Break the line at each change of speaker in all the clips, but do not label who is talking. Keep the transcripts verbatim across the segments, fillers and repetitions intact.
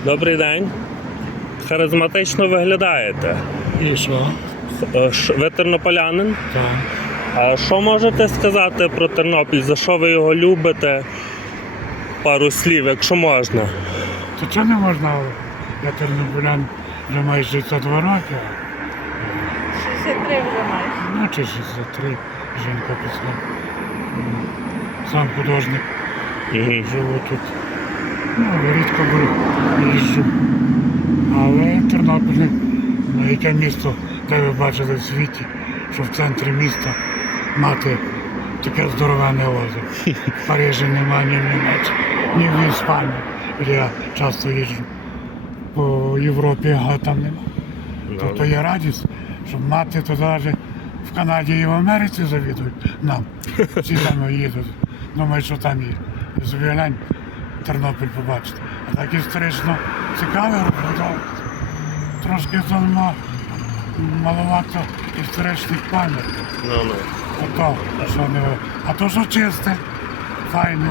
Добрий день. Харизматично виглядаєте.
І що?
Е, ш- Ви тернополянин?
Так.
А що можете сказати про Тернопіль? За що ви його любите? Пару слів, якщо можна.
То чого не можна? Я тернополян вже майже шістдесят два роки.
шістдесят три вже маєш.
Ну, чи шістдесят три, жінка після. М, Сам художник,
Угу.
живу тут. Ну, рідко беру, їжджу. Але Тернопіль, ну, яке місто, де ви бачили в світі, що в центрі міста мати таке здоровенне озеро. В Парижі немає, ні в Німеччині, ні в Іспанії, де я часто їжджу. По Європі, а там нема. Тобто є радість, щоб мати то навіть в Канаді і в Америці завідують нам. Всі там їдуть. Думають, що там є. Звілянь Тернопіль побачити. А так історично цікаво розбудовувати. Трошки золомо маловато історичних пам'яток.
Ну, ну.
Ото, що не... А то, що чисте, файне,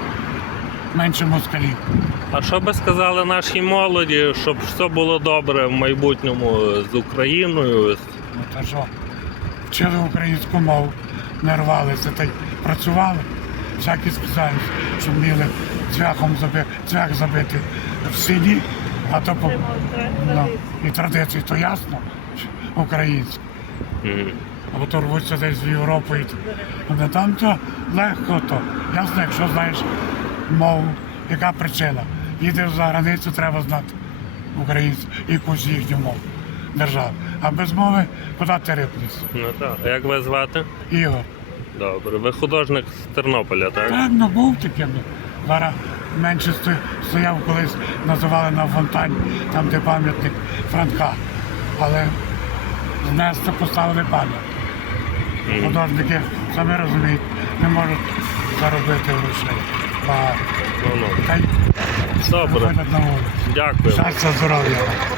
менше москалів.
А що би сказали нашій молоді, щоб все було добре в майбутньому з Україною?
Ну та що, вчили українську мову, не рвалися та й працювали. Всякі спеціальності, щоб вміли цвяхом забити, цвях забити в селі, а то по, ну, і традиції, то ясно, українські.
Мгм.
Або то рвуться десь в Європу. І... Але там то легко то. Ясно, якщо знаєш мову, яка причина. Їдеш за границю, треба знати українську, якусь їхню мову держави. А без мови куди ти рипнешся?
Ну так. А як вас звати?
Ігор.
Добре. Ви художник з Тернополя, так?
Так, ну був таким. Зараз менше сто- стояв колись, називали на фонтані, там де пам'ятник Франка. Але знести поставили пам'ятник.
Мгм.
Художники, самі розуміють, не можуть заробити грошей. Багато.
Ну, ну.
Та й
Добре.
виходять на вулицю.
Дякую.
Щастя, здоров'я.